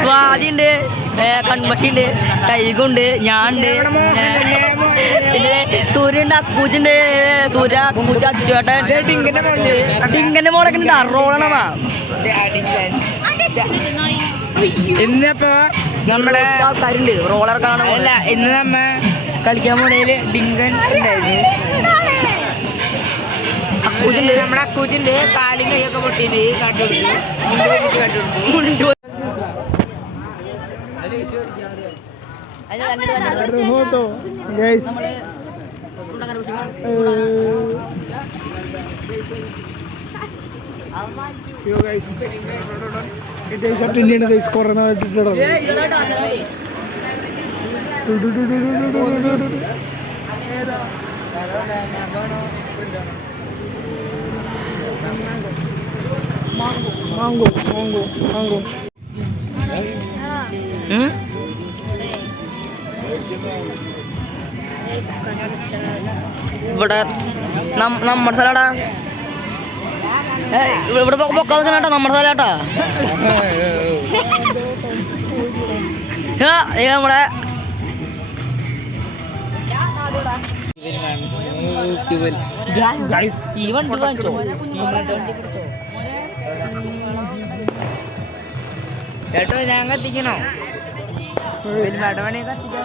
സ്വാതിയുണ്ട്, കൺമഷിയുണ്ട്, ടൈഗുണ്ട്, ഞാനുണ്ട്, പിന്നെ സൂര്യണ്ട്, അക്കൂച്ചുണ്ട്, സൂര്യ അക്കൂച്ച അച്ചുവേട്ടൻ, ഡിങ്കന്റെ മോളൊക്കെ ഉണ്ട്. അറോളണമാ ഇന്നിപ്പോ നമ്മുടെ ആൾക്കാരുണ്ട് റോളർ കാണാൻ. അല്ല, ഇന്ന് നമ്മ കളിക്കാൻ പോണേല് ഡിങ്കൻ ഉണ്ടായിരുന്നു. നമ്മുടെ അക്കൂച്ചുണ്ട്, കാലും കൈയൊക്കെ പൊട്ടിയിട്ട് കാട്ടുകൊടുത്തു. ഇവിടെ നമ്മുടെ സ്ഥലടാ, ഇവിടെ പൊക്കാതെ കേട്ടോ, നമ്മുടെ സ്ഥലട്ടാ. നമ്മുടെ ചേട്ടോ ഞാൻ കത്തിക്കണോ? കത്തിക്കോ.